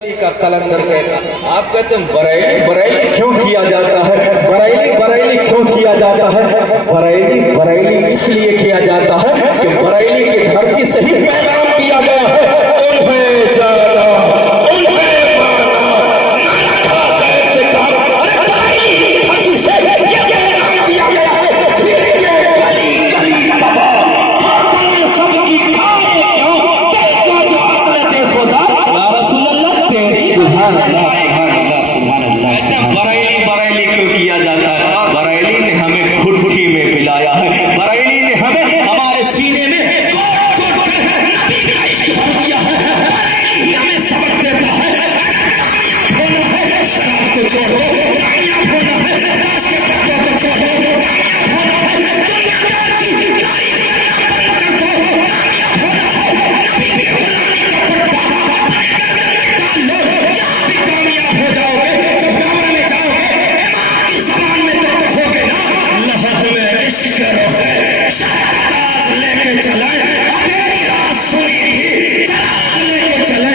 کا کلندر کہتا آپ کہتے ہیں بریلی بریلی کیوں کیا جاتا ہے؟ بریلی بریلی کیوں کیا جاتا ہے؟ بریلی بریلی اس لیے کیا جاتا ہے کہ بریلی کی دھرتی سے ہی پیغام دیا گیا ہے انہیں جانا انہیں مانا نہ رکھا غیر سے کام ارے بریلی کی دھرتی سے یہ پیغام دیا گیا ہے پھر کے گلی گلی بابا خاتم سب کی کھائے کیوں دل کا جو عقل دے خدا یا رسول اللہ تیری بریلی بریلی کیوں کیا جاتا ہے؟ بریلی نے ہمیں گھٹی میں پلایا ہے، بریلی نے ہمیں ہمارے سینے میں کوٹ کوٹ کر نبی کا عشق بھر دیا ہے، بریلی ہمیں سبق دیتا ہے اگر کامیاب ہونا ہے شراب کو چھوڑو، کامیاب ہونا ہے تاش کے پتوں کو چھوڑو، کامیاب ہونا ہے دنیا دار کی تعریف کرنا بند کر دو، کامیاب ہونا ہے نبی کی غلامی کا پٹا اپنے گردن میں ڈال لو، یہاں بھی کامیاب ہو جاؤ گے جب دعوے میں جاؤ گے امام کی زبان میں تو کہو گے نا لہو میں عشق روحے شہادت لے کے چلائے اندھیری رات سنی تھی چراغ لے کے چلے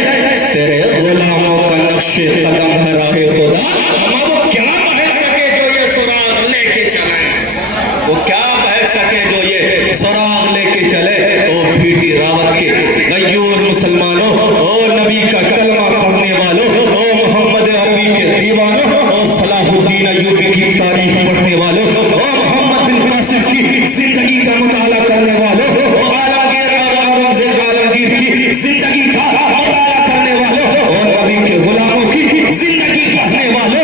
تیرے غلاموں کا نقش قدم ہے راہ خدا اما وہ کیا بہک سکے جو یہ سراغ لے کے چلے وہ کیا بہک سکے جو یہ سراغ لے کے چلے او بھیٹی راوت کے غیور مسلمانوں او نبی کا کلمہ پڑھنے والوں او محمد عربی کے دیوانوں او صلاح الدین ایوبی کی تاریخ پڑھنے والوں او محمد بن قاسم کی زندگی کا مطالعہ کرنے والوں او عالمگیر اور اورنگزیب عالمگیر کی زندگی کا مطالعہ کرنے والوں اور نبی کے غلاموں کی زندگی پڑھنے والوں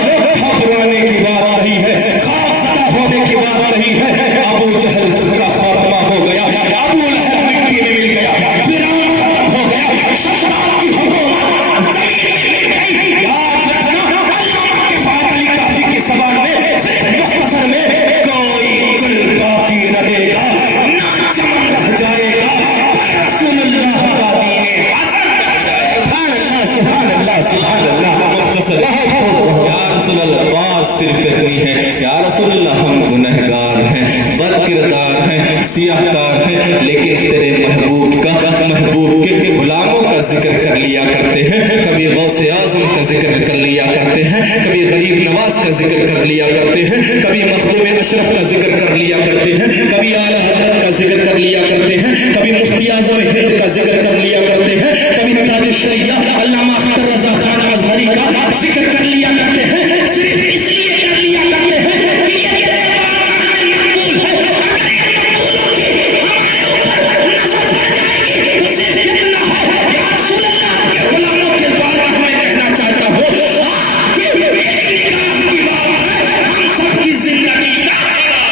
گھبرانے کی بات نہیں ہے، خوف زدہ ہونے کی بات نہیں ہے۔ ابو جہل کا خاتمہ ہو گیا، ابو لہب مٹی میں مل گیا، فرعون ختم ہو گیا، شداد کی حکومت زمین میں مل گئی۔ یاد رکھنا علامہ کفایت علی کافی کی زبان میں صرف مختصر میں کوئی گل باقی رہے گا نہ چمن رہ جائے گا پر رسول اللہ کا دین حسن رہ جائے گا۔ سبحان اللہ سبحان اللہ مختصر یا رسول اللہ بات صرف اتنی ہے یا رسول اللہ ہم گنہگار ہیں بد کردار ہیں سیاہ کار ہیں لیکن تیرے محبوب کے غلاموں کا ذکر کر لیا کرتے ہیں، کبھی غوث اعظم کا ذکر کر لیا کرتے ہیں، کبھی غریب نواز کا ذکر کر لیا کرتے ہیں، کبھی مخدوم اشرف کا ذکر کر لیا کرتے ہیں، کبھی اعلیٰ حضرت کا ذکر کر لیا کرتے ہیں، کبھی مفتی اعظم ہند کا ذکر کر لیا کرتے ہیں، کبھی تاج الشریعہ علامہ اختر رضا خان ازہری کا ذکر کر لیا کرتے ہیں، صرف اس لیے کر لیا کرتے ہیں کہ یہ تیرے بارگاہ میں مقبول ہے، اگر ان مقبولوں کی ہمارے اوپر نظر پڑ جائے گی تو صرف اتنا ہے یا رسول اللہ کے غلاموں کے بارگاہ میں کہنا چاہتا ہوں آپ کی ایک نگاہ کی بات ہے ہم سب کی زندگی کا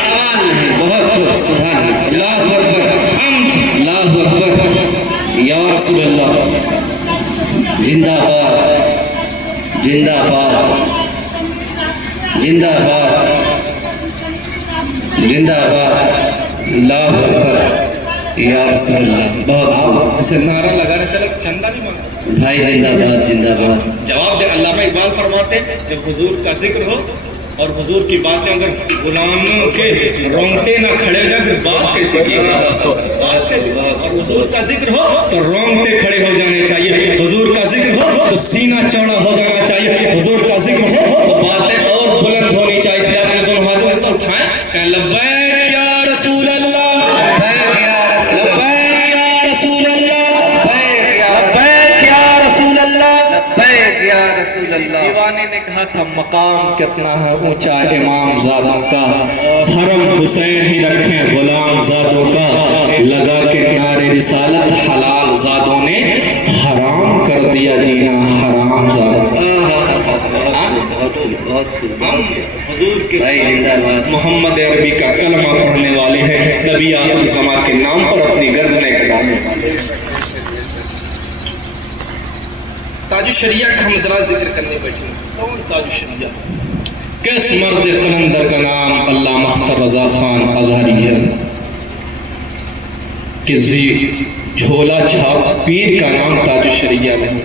سوال ہے بہت خوب سبحان اللہ اکبر حمد اللہ اکبر یا رسول اللہ زندہ باد زندہ باد زندہ باد زندہ باد اللہ اکبر یا رسول اللہ بہت خوب اسے نعرہ لگانے سے چندہ نہیں مانگتا بھائی زندہ باد زندہ باد جواب دے علامہ اقبال فرماتے جب حضور کا ذکر ہو اور حضور کی باتیں اگر غلاموں کے رونگٹے نہ کھڑے ہو جائیں پھر بات کیسے کی اور حضور کا ذکر ہو تو رونگٹے کھڑے ہو جانے چاہیے، حضور کا ذکر ہو تو سینہ چوڑا ہو جانا چاہیے، حضور کا ذکر ہو تو باتیں اور بلند ہونی چاہیے۔ اس لیے اپنے دونوں ہاتھوں کو اٹھائیں کہیں لبیک یا رسول اللہ لبیک یا رسول اللہ لبیک یا رسول اللہ لبیک یا رسول اللہ۔ دیوانے نے کہا تھا مقام کتنا ہے اونچا امام زادوں کا، حرم حسین ہی رکھیں غلام زادوں کا، لگا کے نعرے رسالت حلال زادوں نے حرام کر دیا جینا حرام زادوں حضور کے بھائی زندہ باد محمد عربی کا کلمہ پڑھنے والے ہیں، نبی آخر زمان کے نام پر اپنی گردنیں کٹانے والے۔ تاج الشریعہ کا ہم ذرا ذکر کرنے بیٹھے کون تاج الشریعہ؟ کس مرد قلندر کا نام علامہ اختر رضا خان ازہری ہے، کسی جھولا چھاپ پیر کا نام تاج الشریعہ نہیں،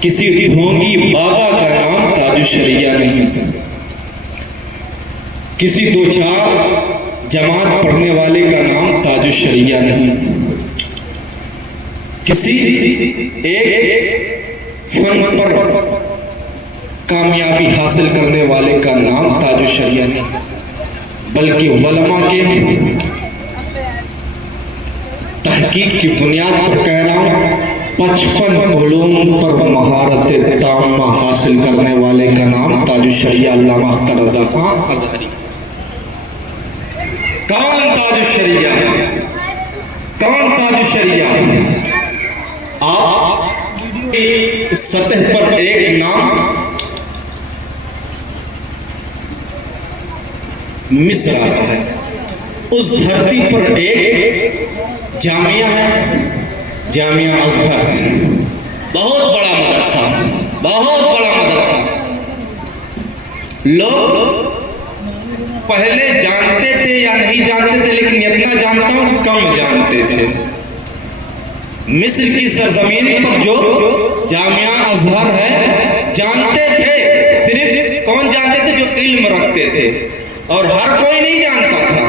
کسی ڈھونگی بابا کا نام تاج الشریعہ نہیں، کسی دو چار جماعت پڑھنے والے کا نام تاج الشریعہ نہیں، کسی ایک فن پر کامیابی حاصل کرنے والے کا نام تاج الشریعہ نہیں بلکہ علماء کے تحقیق کی بنیاد پر کہہ رہا ہوں 55 علوم پر مہارت تامہ حاصل کرنے والے کا نام تاج الشریعہ علامہ اختر رضا خان ازہری۔ کون تاج الشریعہ؟ کون تاج الشریعہ؟ آپ ایک سطح پر ایک نام مصر آتا ہے، اس دھرتی پر ایک جامعہ ہے، جامعہ ازہر، بہت بڑا مدرسہ، بہت بڑا مدرسہ۔ لوگ پہلے جانتے تھے یا نہیں جانتے تھے، لیکن اتنا جانتا ہوں کم جانتے تھے۔ مصر کی سرزمین پر جو جامعہ ازہر ہے جانتے تھے، صرف کون جانتے تھے؟ جو علم رکھتے تھے، اور ہر کوئی نہیں جانتا تھا،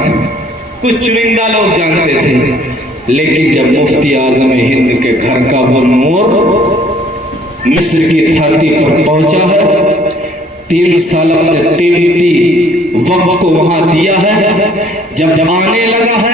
کچھ چنندہ لوگ جانتے تھے۔ لیکن جب مفتی اعظم ہند کے گھر کا وہ نور مصر کی دھرتی پر پہنچا ہے، 3 سال اپنے قیمتی وقت کو وہاں دیا ہے، جب آنے لگا ہے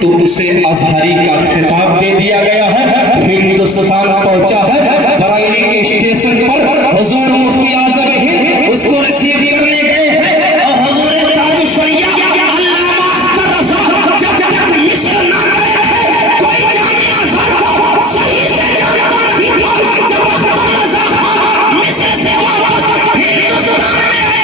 تو اسے ازہری کا خطاب دے دیا گیا ہے۔ ہندوستان پہنچا ہے، بریلی کے اسٹیشن پر حضور مفتی اعظم ہند اس کو ریسیو کرنے گئے ہیں، اور حضور تاج الشریعہ علامہ اختر رضا جب تک مصر نہ گئے تھے کوئی جامعہ ازہر کو صحیح سے جانتا نہیں تھا۔ جب اختر رضا خان مصر سے واپس ہندوستان میں آئے،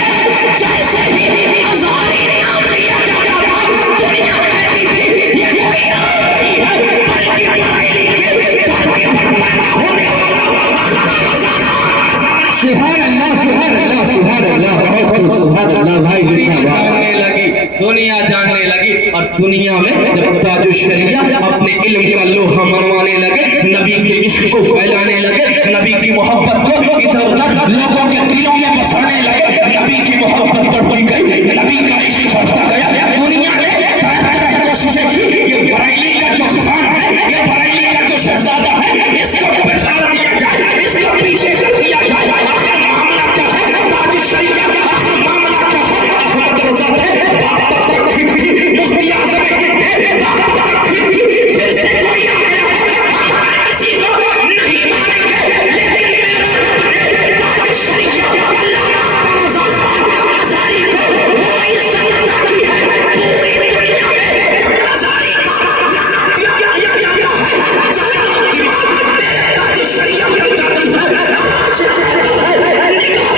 جیسے ہی ازہری نام لیا جاتا تھا دنیا کہتی تھی یہ کوئی نام نہیں ہے، بلکہ بریلی کے دھرتی پر پیدا ہونے والا اختر رضا خان۔ سبحان اللہ، سبحان اللہ، سبحان اللہ، بہت خوب، سبحان اللہ بھائی۔ دنیا جاننے لگی، دنیا جاننے لگی، اور دنیا میں جب تاج الشریعہ اپنے علم کا لوہا منوانے لگے، نبی کے عشق کو پھیلانے لگے، نبی کی محبت کو ادھر ادھر لوگوں کے دلوں میں بسانے لگے، نبی کی محبت بڑھتی گئی، نبی کا عشق بڑھتا گیا، دنیا نے طرح طرح کوششیں کی، یہ بریلی کا جو خان ہے، یہ بریلی کا جو شہزادہ ہے، اس کو پہچان دیا جائے، اس کو پیچھے کر دیا جائے۔ آخر معاملہ کیا ہے؟ تاج الشریعہ کا آخر معاملہ کیا ہے؟ احمد رضا ہے، بات تب تک ٹھیک تھی، مفتی اعظم ہند ہے، بات تب تک ٹھیک تھی، پھر سے کوئی آ گیا ہے، ہم کسی کو نہیں مانیں گے، لیکن میرے رب نے تاج الشریعہ علامہ اختر رضا خان ازہری کو وہ عزت عطا کی ہے پوری دنیا میں۔ جب ازہری کا لقب کیا جاتا ہے، جہاں ایمان میرے تاج الشریعہ مل جاتی ہے، آج چہرہ ہے، نگاہ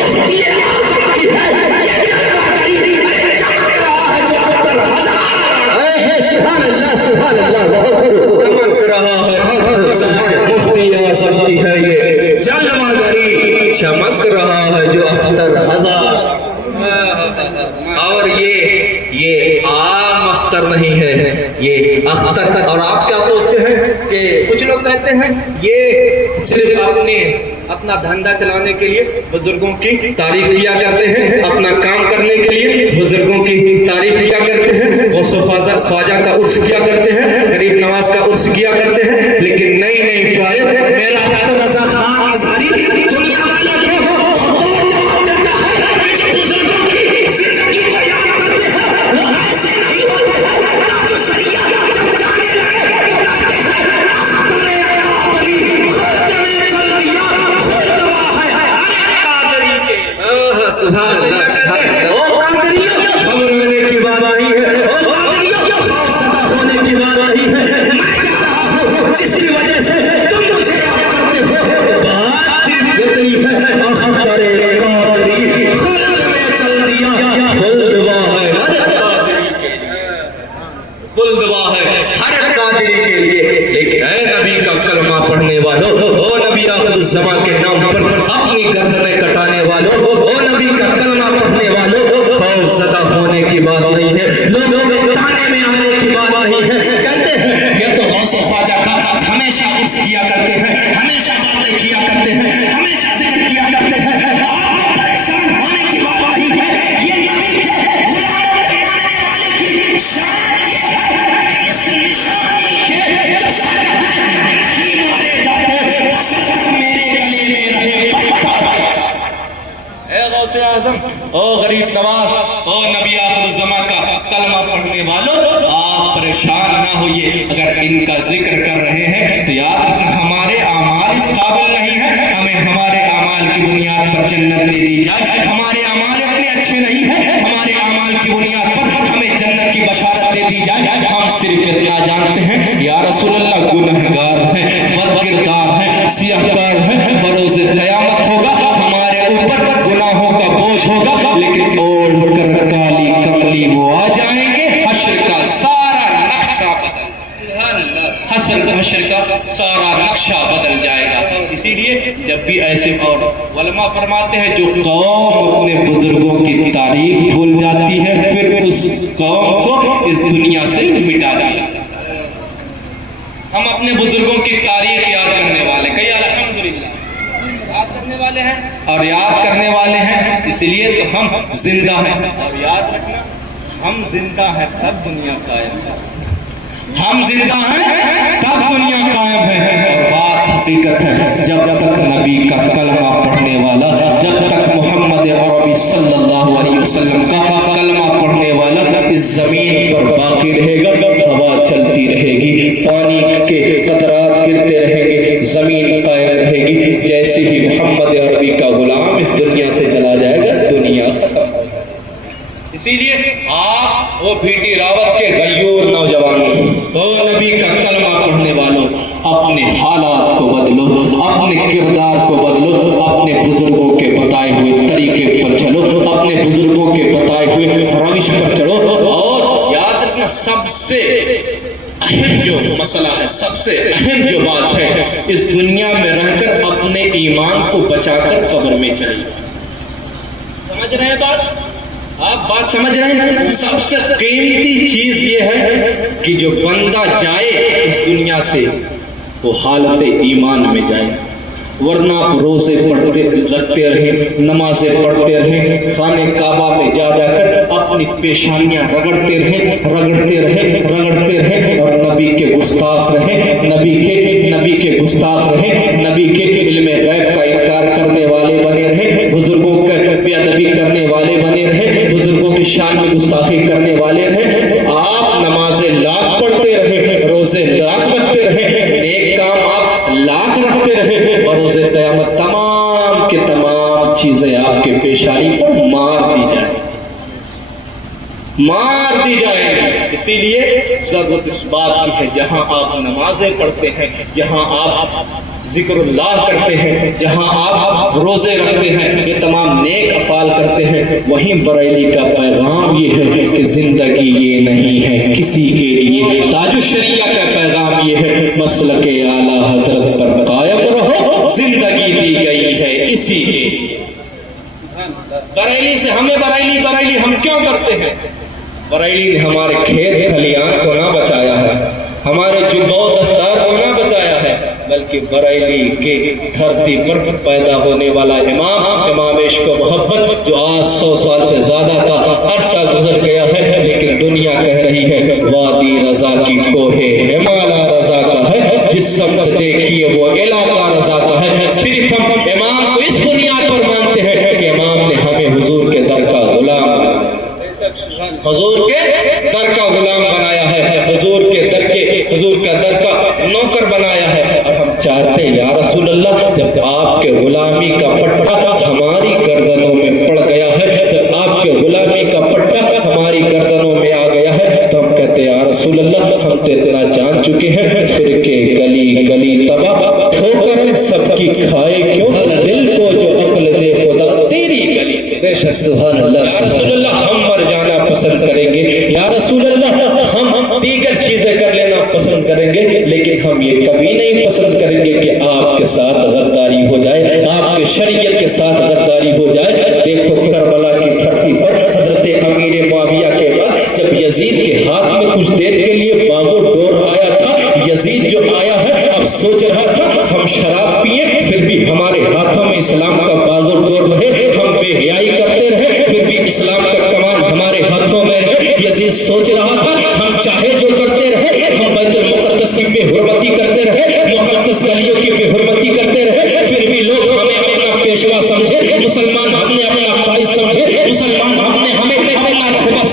مفتی اعظم کی ہے، یہ جلوہ گری ارے چمک رہا ہے جو اختر ہزار، سبحان اللہ، سبحان اللہ، بہت خوب، چمک رہا ہے مفتی اعظم کی ہے، یہ جلوہ گری چمک رہا ہے جو اختر ہزار۔ اور یہ عام اختر نہیں ہے، یہ اختر۔ اور آپ کیا سوچتے ہیں کہ کچھ لوگ کہتے ہیں یہ صرف اپنا دھندا چلانے کے لیے بزرگوں کی تعریف کیا کرتے ہیں، اپنا کام کرنے کے لیے بزرگوں کی تعریف کیا کرتے ہیں، غوث و خواجہ کا عرس کیا کرتے ہیں، غریب نواز کا عرس کیا کرتے ہیں، لیکن نہیں پائے میرا اختر رضا خان ازہری دنیا والوں کو جواب دیتا ہے کہ بزرگوں کی زندگی کو یاد کرتے ہیں، وہ ایسے نہیں ہوتے ہیں۔ تاج الشریعہ جب جانے لگے تو کہتے ہیں اختر قادری خود میں چل دیا، خود دعا ہے ہر قادری کے۔ سبحان اللہ، سبحان اللہ۔ او قادریوں گھبرانے کی بات نہیں ہے، او قادریوں خوف زدہ ہونے کی بات نہیں ہے، میں جا رہا ہوں جس کی وجہ سے تم مجھے یاد کرتے ہو، بات صرف اتنی ہے، اختر قادری خود میں چل دیا، خود دعا ہے ہر قادری کے لیے، خود دعا ہے ہر قادری کے لیے۔ لیکن اے نبی کا کلمہ پڑھنے والوں، او نبی آخر الزمان کے نام پر اپنی گردنیں کٹانے والوں، او نبی کا کلمہ پڑھنے والوں، خوف زدہ ہونے کی بات نہیں ہے، لوگوں میں تانے میں آنے کی بات نہیں ہے۔ کہتے ہیں یہ تو غوث و خواجہ کا ہمیشہ عرس کیا کرتے ہیں، ہمیشہ باتیں کیا کرتے ہیں، ہمیشہ ذکر کیا کرتے ہیں، آپ کو پریشان ہونے کی بات نہیں ہے۔ یہ نبی کے غلاموں کے ماننے والے کی شان یہ ہے کہ اس نشانی کے جو شاگرد ہیں نہیں مارے جاتے، وہ صرف میرے غوث اعظم، او غریب نواز، او نبی آخر الزمان کا کلمہ پڑھنے والوں، آپ پریشان نہ ہوئیے. اگر ان کا ذکر کر رہے ہیں تو یاد رکھنا ہمارے اعمال اس قابل نہیں ہیں. ہمیں ہمارے اعمال کی بنیاد پر جنت دے دی جائے. ہمارے اعمال اتنے اچھے نہیں ہیں ہمارے اعمال کی بنیاد پر ہمیں جنت کی بشارت دے دی جائے. ہم صرف اتنا جانتے ہیں یا رسول اللہ گنہگار ہیں، بد کردار ہیں، سیاہ کار ہیں. بروز قیامت ہوگا ہمارے اوپر گناہوں کا بوجھ ہوگا، لیکن اوڑھ کر کالی کملی وہ آ جائیں گے. حشر کا سارا نقشہ حشر کا سارا نقشہ بدل جائے گا. اسی لیے جب بھی ایسے اور علماء فرماتے ہیں جو قوم اپنے بزرگوں کی تاریخ بھول جاتی ہے پھر اس قوم کو اس دنیا سے مٹا دیا. ہم اپنے بزرگوں کی تاریخ یاد کرنے والے کئی الحمدللہ یاد کرنے والے ہیں اور یاد کرنے والے ہیں. اس لیے تو ہم زندہ ہیں. اور یاد رکھنا ہم زندہ ہیں تب دنیا قائم ہے. ہم زندہ ہیں تب دنیا قائم ہے. اور بات حقیقت ہے جب تک نبی کا کلمہ پڑھنے والا، جب تک محمد عربی صلی اللہ علیہ وسلم کا کلمہ پڑھنے والا اس زمین پر باقی رہے گا، ہوا چلتی رہے گی، پانی کے قطرات گرتے رہیں گے، زمین قائم رہے گی. جیسے ہی محمد عربی کا غلام اس دنیا سے چلا جائے گا دنیا ختم. اسی لیے آپ وہ بی ٹی راوت کے غیور نوجوانوں، وہ نبی کا کلمہ پڑھنے والوں، اپنے حالات کو بدلو، اپنے کردار کو بدلو، اپنے بزرگوں کے بتائے ہوئے طریقے پر چلو، اپنے بزرگوں کے بتائے ہوئے روش پر چلو. اور یاد رکھنا سب سے اہم جو مسئلہ ہے، سب سے اہم جو بات ہے، اس دنیا میں رہ کر اپنے ایمان کو بچا کر قبر میں چلے. سمجھ رہے ہیں بات؟ آپ بات سمجھ رہے ہیں؟ سب سے قیمتی چیز یہ ہے کہ جو بندہ جائے اس دنیا سے وہ حالت ایمان میں جائے. ورنہ روزے پڑھتے رکھتے رہیں، نمازیں پڑھتے رہیں، خانہ کعبہ میں جا کر اپنی پیشانیاں رگڑتے رہیں اور نبی کے گستاخ رہیں، نبی کے گستاخ رہیں، نبی کے علم غیب کا انکار کرنے والے بنے رہیں، بزرگوں کا بے ادبی کرنے والے بنے رہیں، بزرگوں کی شان میں گستاخی کرنے والے رہیں. آپ نمازیں لاکھ پڑھتے رہیں، روزے لاکھ رکھتے رہیں، نیک کام آپ لاکھ رکھتے رہیں، اور روز قیامت تمام کے تمام چیزیں آپ کے پیشانی پر مار دی جائیں. اسی لیے ضرورت اس بات کی ہے جہاں آپ نمازیں پڑھتے ہیں، جہاں آپ ذکر اللہ کرتے ہیں، جہاں آپ روزے رکھتے ہیں، یہ تمام نیک افعال کرتے ہیں، وہیں بریلی کا پیغام یہ ہے کہ زندگی یہ نہیں ہے کسی کے لیے. تاج الشریعہ کا پیغام یہ ہے مسلک اعلیٰ حضرت پر قائم رہو، زندگی دی گئی ہے اسی کے لیے. بریلی سے ہمیں بریلی ہم کیوں کرتے ہیں؟ بریلی نے ہمارے کھیت کھلیان کو نہ بچایا ہے، ہمارے جبہ و دستار کو نہ بچایا ہے، بلکہ بریلی کے دھرتی پر پیدا ہونے والا امام عشق و محبت جو آج 100 سال سے زیادہ کا عرصہ گزر گیا ہے، لیکن دنیا کہہ رہی ہے وادی رضا کی کوہ ہمالا رضا کا ہے، جس سمت دیکھیے وہ علاقہ رضا کا ہے. صرف ہم امام کو اس بنیاد پر مانتے ہیں کہ امام نے ہمیں حضور کے در کا غلام بنایا ہے، حضور کا در کا نوکر بنایا ہے. اور ہم چاہتے ہیں یا رسول اللہ جب آپ کے غلامی کا پٹا ہماری گردنوں میں پڑ گیا ہے، جب آپ کے غلامی کا پٹا ہماری گردنوں میں آ گیا ہے، تو ہم کہتے ہیں یا رسول اللہ ہم تو اتنا جان چکے ہیں، پھر کے گلی تباہ ٹھوکر سب کی کھائے کیوں، دل کو جو عقل دے خدا تیری گلی سے. بے شک سبحان اللہ. یا رسول اللہ ہم مر جانا پسند کریں گے، یا رسول اللہ ہم دیگر چیزیں کر لینا پسند کریں گے، لیکن ہم یہ کبھی نہیں پسند کریں گے کہ آپ کے ساتھ غداری ہو جائے، آپ کے شریعت کے ساتھ غداری ہو جائے. دیکھو کربلا کی دھرتی پر حضرت امیر معاویہ کے بعد جب یزید کے ہاتھ میں کچھ دیر کے لیے باغو ڈور آیا تھا، یزید جو آیا ہے اب سوچ رہا تھا ہم شراب پیئے پھر بھی ہمارے ہاتھوں میں اسلام کا باغو ڈور رہے، ہم بے حیائی کرتے رہے پھر بھی اسلام کا کمان ہمارے ہاتھوں میں رہے. یزید سوچ رہا تھا ہم چاہے جو کرتے رہے، ہم بیت المقدس کی بے حرمتی کرتے رہے، مقدس گلیوں کی بے حرمتی کرتے رہے، پھر بھی لوگ ہمیں اپنا پیشوا سمجھے، مسلمان ہم نے اپنا قائد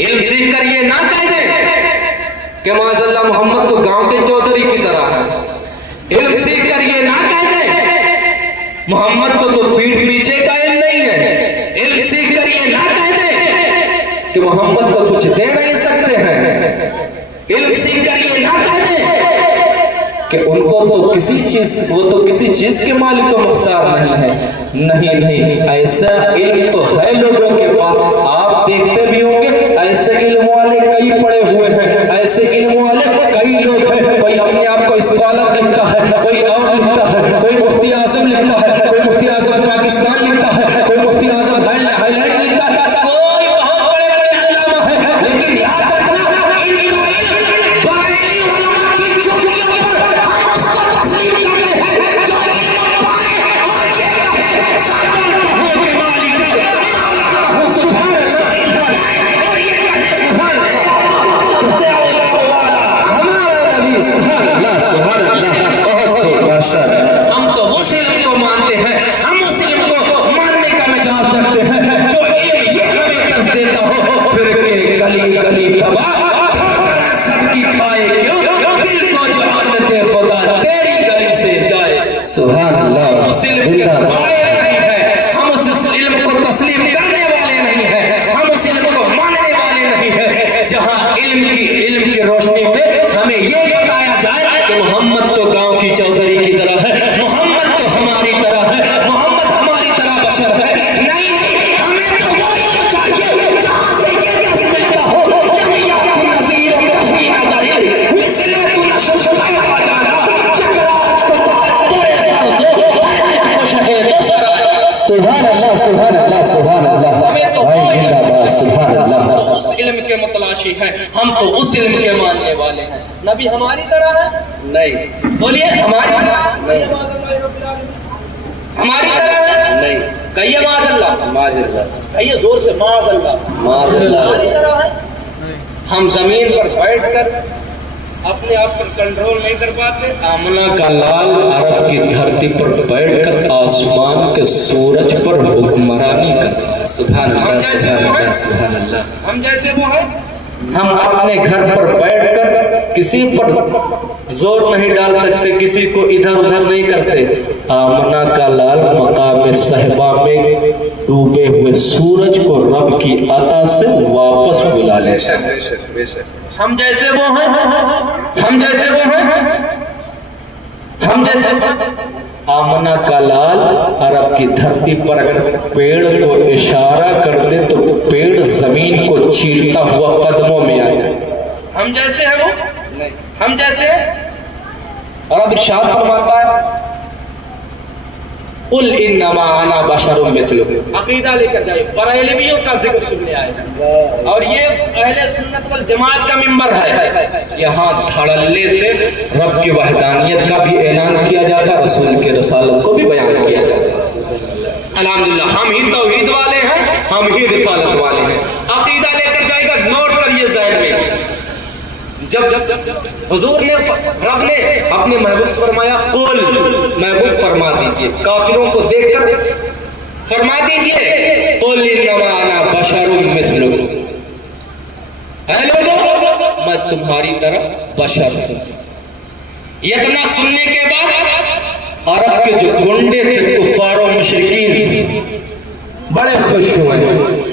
علم سیکھ کر یہ نہ کہہ دیں کہ معاذ اللہ محمد تو گاؤں کے چودھری کی طرح ہے، علم سیکھ کر یہ نہ کہہ دیں محمد کو تو پیٹھ پیچھے کا علم نہیں ہے، علم سیکھ کر یہ نہ کہہ دیں کہ محمد تو کچھ دے نہیں سکتے ہیں، علم سیکھ کر یہ نہ کہہ دیں کہ ان کو تو کسی چیز، وہ تو کسی چیز کے مالک و مختار نہیں ہے، نہیں نہیں، ایسا علم تو ہے لوگوں کے پاس، آپ دیکھتے بھی ہوں گے ایسے علم والے کئی پڑے ہوئے ہیں، ایسے علم والے کئی لوگ ہیں، کوئی اپنے آپ کو اسکالر لکھتا ہے، کوئی اور لکھتا ہے، کوئی مفتی اعظم لکھتا ہے، کوئی مفتی اعظم پاکستان لکھتا ہے، کوئی مفتی اعظم ہائی لینڈ لکھتا ہے، کوئی بہت بڑے بڑے علامہ ہے، لیکن یاد رکھنا ان کا علم بریلی علماء کی چوکیوں پر ہم اس کو تسلیم کرتے ہیں جو علم پائے اور یہ کہے سرور کہو کہ مالک ہے، سبحان اللہ، اور یہ کہے سبحان اللہ، ہمارا نبی سبحان اللہ سبحان اللہ، بہت ہی باشد، ہم تو اس علم کو مانتے ہیں، ہم اس علم کو ماننے کا مجاز رکھتے ہیں جو علم یہ ہمیں درس دیتا ہو، پھر کے گلی گلی تباہ سب کی کھائے کیوں، دل کو جو عقل دے خدا تیری گلی سے جائے، سبحان اللہ، اس علم کے قائل نہیں ہے، ہم اس علم کو تسلیم کرنے والے نہیں ہیں، ہم اس علم کو ماننے والے نہیں ہیں، جہاں علم کی روشنی میں ہمیں یہ بتایا جائے کہ محمد تو گاؤں کی چودھری کی طرح ہے، محمد تو ہماری طرح ہے، محمد ہماری طرح بشر ہے، نہیں نہیں، ہمیں تو وہ علم چاہیے جہاں سے یہ درس ملتا ہو، یمیات نظیر و تفین دلیل مثل تو نشر شکایت آ جانا، جکراج کو تاج تورے سازو، آج کو شہید سرا، سبحان اللہ سبحان اللہ سبحان اللہ، ہمیں تو وہ علم سبحان اللہ، اس علم کے متلاشی ہیں، ہم تو اس علم کے ماننے والے ہیں، نبی ہماری طرح ہے؟ نہیں، بولیے ہماری طرح نہیں، ہماری طرح ہے؟ نہیں، کہیے معاذ اللہ، معاذ اللہ، کہیے زور سے معاذ اللہ، معاذ اللہ، ہماری طرح ہے؟ ہم زمین پر بیٹھ کر اپنے آپ پر کنٹرول نہیں کر پاتے، آمنہ کا لال عرب کی دھرتی پر بیٹھ کر آسمان کے سورج پر حکمرانی کرتا ہے، سبحان اللہ سبحان اللہ سبحان اللہ، ہم جیسے وہ ہیں، ہم اپنے گھر پر بیٹھ کر کسی پر زور نہیں ڈال سکتے، کسی کو ادھر ادھر نہیں کرتے، آمنہ کا لال مقام صحبہ میں ڈوبے ہوئے سورج کو رب کی عطا سے واپس بلا لے، ہم جیسے وہ ہیں، ہم جیسے وہ ہیں، ہم جیسے آمنہ کا لال عرب کی دھرتی پر اگر پیڑ کو اشارہ کر دے تو پیڑ زمین کو چیرتا ہوا قدموں میں آئے، ہم جیسے ہیں وہ، ہم جیسے، اور اب ارشاد فرماتا ہے قل انما انا بشر مثلکم، عقیدہ لے کر جائے، بریلویوں کا ذکر سننے آئے، اور یہ اہل سنت والجماعت کا ممبر ہے، یہاں دھڑلے سے رب کی وحدانیت کا بھی اعلان کیا جاتا، رسول کے رسالت کو بھی بیان کیا جاتا، الحمدللہ ہم ہی توحید والے ہیں، ہم ہی رسالت والے ہیں، عقیدہ لے کر جائے گا، نوٹ کریے ذہن میں، جب حضور نے رب نے اپنے محبوب سے فرمایا قل، محبوب فرما دیجئے، کافروں کو دیکھ کر فرما دیجئے قل انما انا بشر مثلکم، اے لوگو میں تمہاری طرح بشر ہوں، یہ اتنا سننے کے بعد عرب کے جو گنڈے تھے کفار و مشرکین بڑے خوش ہوئے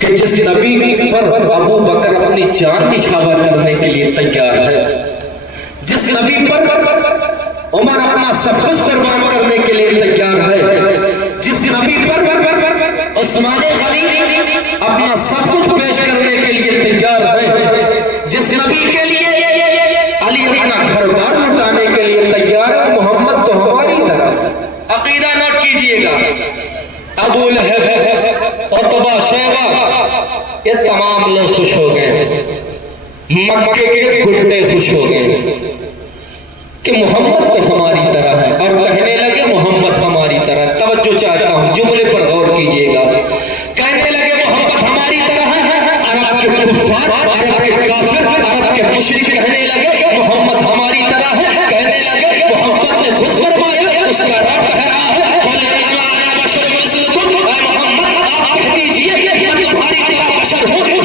کہ جس نبی پر ابو بکر اپنی جان نچھاور کرنے کے لیے تیار ہے، جس نبی پر عمر اپنا سب کچھ قربان کرنے کے لیے تیار ہے، جس نبی پر عثمان غنی اپنا سب کچھ پیش کرنے کے لیے تیار ہے، جس نبی کے لیے علی اپنا گھر بار لٹانے کے لیے تیار ہے، محمد تو ہماری طرح، عقیدہ نوٹ کیجئے گا، ابو لہب، عتبہ، شیبہ، یہ تمام لوگ خوش ہو گئے، مکے کے گڈے خوش ہو گئے کہ محمد تو ہماری طرح ہے، اور کہنے لگے محمد ہماری طرح، توجہ چاہتا ہوں جملے پر غور کیجئے گا، کہنے لگے محمد ہماری طرح ہے، عرب کے کفار، عرب کے کافر، عرب کے مشرک کہنے لگے محمد ہماری طرح ہے، کہنے لگے محمد نے خود فرمایا، اس کا رب کہہ رہا ہے محمد آپ کہہ دیجئے میں تمہاری طرح بشر ہوں،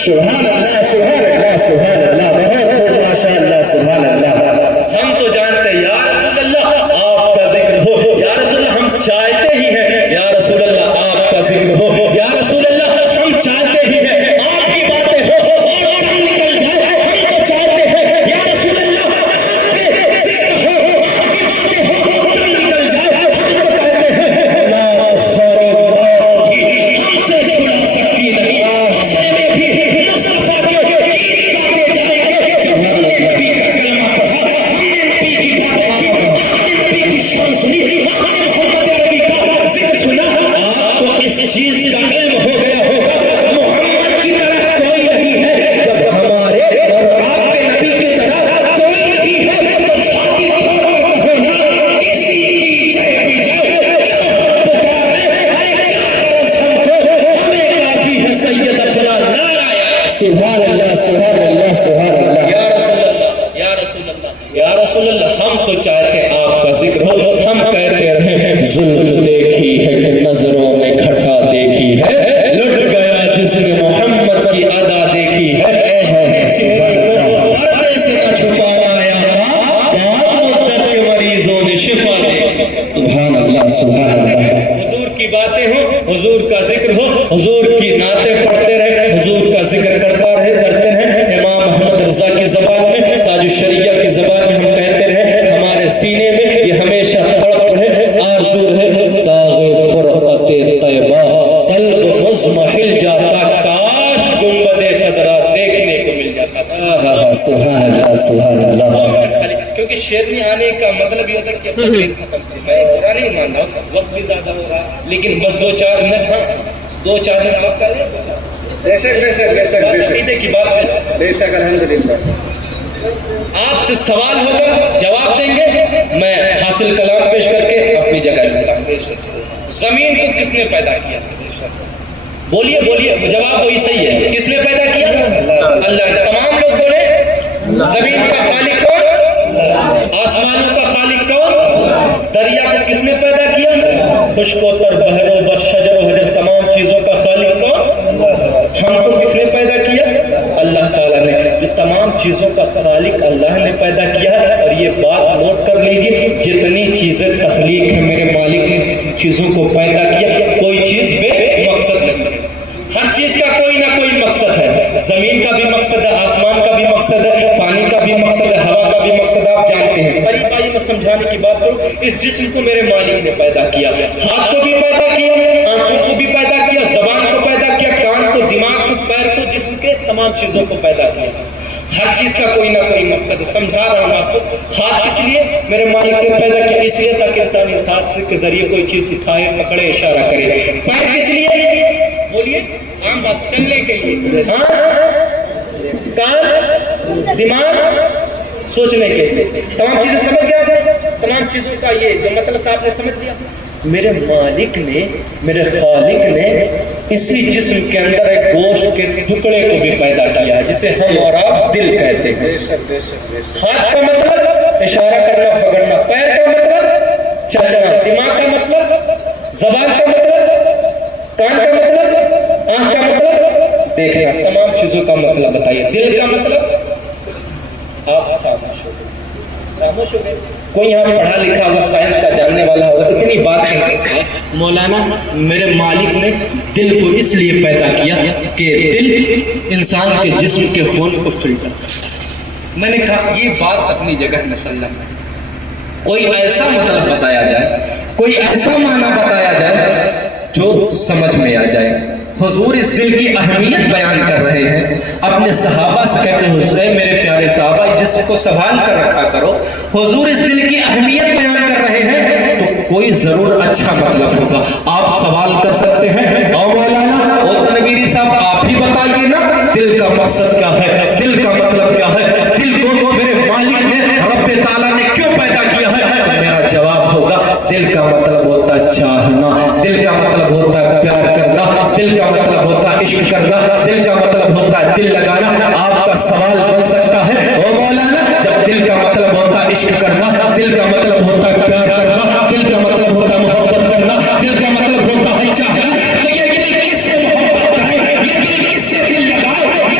سبحان اللہ سبحان اللہ سبحان اللہ، بہت ماشاء اللہ سبحان اللہ۔ ہم تو جانتے ہیں یا رسول اللہ آپ کا ذکر ہو، یا رسول اللہ ہم چاہتے ہی ہیں، یا رسول اللہ آپ کا ذکر ہو، یا رسول اللہ ہم چاہتے ہی ہیں آپ کی باتیں ہو اور ہم نکل جائے، ہم تو چاہتے ہیں یا رسول اللہ آپ کے ذکر ہو، آپ کی باتیں ہو ہم نکل جائے، ہم تو کہتے ہیں لا خیر بات بھی ہم سے چھڑا سکتی نہیں، حسن میں بھی مصطفیٰ کے گیت گاتے جائیں گے، ہم نے نبی کا کلمہ پڑھا، ہم نے نبی کی باتیں کی، ہم نے نبی کی شان سنی، ہم نے محمد عربی کا ذکر سنا، آپ کو اس چیز کا علم ہو گیا ہوگا محمد کی طرح کوئی نہیں ہے، جب ہمارے اور آپ کے نبی کی طرح کوئی نہیں ہے تو چھاتی پھاڑ کر کہو نا کسی کی جے بھی جائے پکارے ارے کیا عرض ہم کو ہمیں کافی ہے سید اپنا نعرہ سبحان اللہ سبحان اللہ سبحان اللہ۔ یا رسول اللہ یا رسول اللہ یا رسول اللہ ہم تو چاہتے ہیں آپ کا ذکر ہو، ہم کہتے رہے زلف دیکھی ہے کہ نظروں میں گھٹا دیکھی ہے، لٹ گیا جس نے محمد کی ادا دیکھی ہے، پردے سے نہ چھپا پایا پاک مدت کے مریضوں نے شفا دیکھی۔ سبحان اللہ سبحان اللہ۔ حضور کی باتیں ہوں، حضور کا ذکر ہو، حضور کی نعتیں پڑھتے رہے، حضور کا ذکر کرتا رہے، کرتے رہے، امام محمد رضا کی زبان میں، تاج الشریعہ کی زبان میں ہم کہتے رہے، ہمارے سینے میں یہ ہمیشہ تڑپ رہے، آرزو رہے، داغ فرقت طیبہ قلب مضمحل جاتا، کاش گنبد خضرا دیکھنے کو مل جاتا تھا۔ سبحان اللہ سبحان اللہ۔ کیونکہ شیرنی آنے کا مطلب یہ ہوتا ہے کہ تقریر ختم تھی، میں برا نہیں مان رہا ہوں، وقت بھی زیادہ ہو رہا ہے، لیکن بس 2-4 منٹ، ہاں 2-4 منٹ وقت آ جائے، بے شک بے شک بے شک بے شک عقیدے کی بات ہے، بے شک الحمدللہ۔ آپ سے سوال ہوگا جواب دیں گے، میں حاصل کلام پیش کر کے اپنی جگہ رکھتا ہوں۔ زمین کو کس نے پیدا کیا؟ بولیے بولیے، جواب وہی صحیح ہے، کس نے پیدا کیا؟ اللہ۔ تمام لوگ بولے زمین کا خالق کون؟ آسمانوں کا خالق کون؟ دریا کو کس نے پیدا کیا؟ خشک و تر، بحر و بر، شجر و حجر، تمام چیزوں کا خالق کون؟ ہم کو کس نے پیدا کیا؟ اللہ تعالیٰ نے۔ جو تمام چیزوں کا خالق اللہ نے پیدا کیا ہے، اور یہ بات نوٹ کر لیجیے، جتنی چیزیں تخلیق ہے میرے مالک نے چیزوں کو پیدا کیا، کوئی چیز بے مقصد نہیں، ہر چیز کا کوئی نہ کوئی مقصد ہے، زمین کا بھی مقصد ہے، آسمان کا بھی مقصد ہے، پانی کا بھی مقصد ہے، ہوا کا بھی مقصد ہے، آپ جانتے ہیں۔ قریب آئیے میں سمجھانے کی بات کروں، اس جسم کو میرے مالک نے پیدا کیا، ہاتھ کو بھی پیدا کیا، آنکھوں کو بھی پیدا کیا، زبان کو پیدا کیا، کان کو، دماغ کو، پیر کو، جسم کے تمام چیزوں کو پیدا کیا، ہر چیز کا کوئی نہ کوئی مقصد ہے۔ سمجھا رہا ہوں آپ کو، ہاتھ کس لیے میرے مالک نے پیدا کیا؟ اس لیے تاکہ انسان اس ہاتھ کے ذریعے کوئی چیز اٹھائے، پکڑے، اشارہ کرے۔ پیر کس لیے؟ بولیے، عام بات، چلنے کے لیے۔ کان، دماغ، سوچنے کے لیے، تمام چیزیں سمجھ گیا آپ؟ تمام چیزوں کا یہ جو مطلب تھا آپ نے سمجھ لیا؟ میرے مالک نے، میرے خالق نے اسی جسم کے اندر ایک گوشت کے ٹکڑے کو بھی پیدا کیا ہے، جسے ہم اور آپ دل کہتے ہیں۔ بے شک بے شک بے شک۔ ہاتھ کا مطلب اشارہ کرنا، پکڑنا، پیر کا مطلب چلنا، دماغ کا مطلب، زبان کا مطلب، کان کا مطلب، آنکھ کا مطلب دیکھنا، تمام چیزوں کا مطلب بتائیے۔ دل کا مطلب؟ آپ خاموش ہو گئے، خاموش ہو گئے۔ کوئی یہاں پڑھا لکھا ہوا سائنس کا جاننے والا ہوگا، اتنی بات کر سکتا ہے مولانا میرے مالک نے دل کو اس لیے پیدا کیا کہ دل انسان کے جسم کے خون کو فلٹر کرتا۔ میں نے کہا یہ بات اپنی جگہ مسلم ہے، کوئی ایسا مطلب بتایا جائے، کوئی ایسا معنی بتایا جائے جو سمجھ میں آ جائے۔ حضور اس دل کی اہمیت بیان کر رہے ہیں، اپنے صحابہ سے کہتے ہیں حضور میرے پیارے صحابہ جس کو سنبھال کر رکھا کرو۔ حضور اس دل کی اہمیت بیان کر رہے ہیں تو کوئی ضرور اچھا مطلب ہوگا۔ آپ سوال کر سکتے ہیں او مولانا او تنویری صاحب آپ ہی بتائیے نا دل کا مقصد کیا ہے، دل کا مطلب کیا ہے، دل کو میرے مالک نے رب تعالیٰ نے کیوں پیدا کیا ہے؟ تو میرا جواب ہوگا دل کا مطلب ہوتا ہے چاہنا، دل کا مطلب ہوتا ہے پیار کرنا، دل کا مطلب ہوتا ہے عشق کرنا، دل کا مطلب ہوتا ہے دل لگانا۔ آپ کا سوال بن سکتا ہے او مولانا جب دل کا مطلب ہوتا ہے عشق کرنا، دل کا مطلب ہوتا ہے پیار کرنا، دل کا مطلب ہوتا ہے محبت کرنا، دل کا مطلب ہوتا ہے چاہنا، یہ دل کس سے محبت کرے، یہ دل کس سے دل لگائے،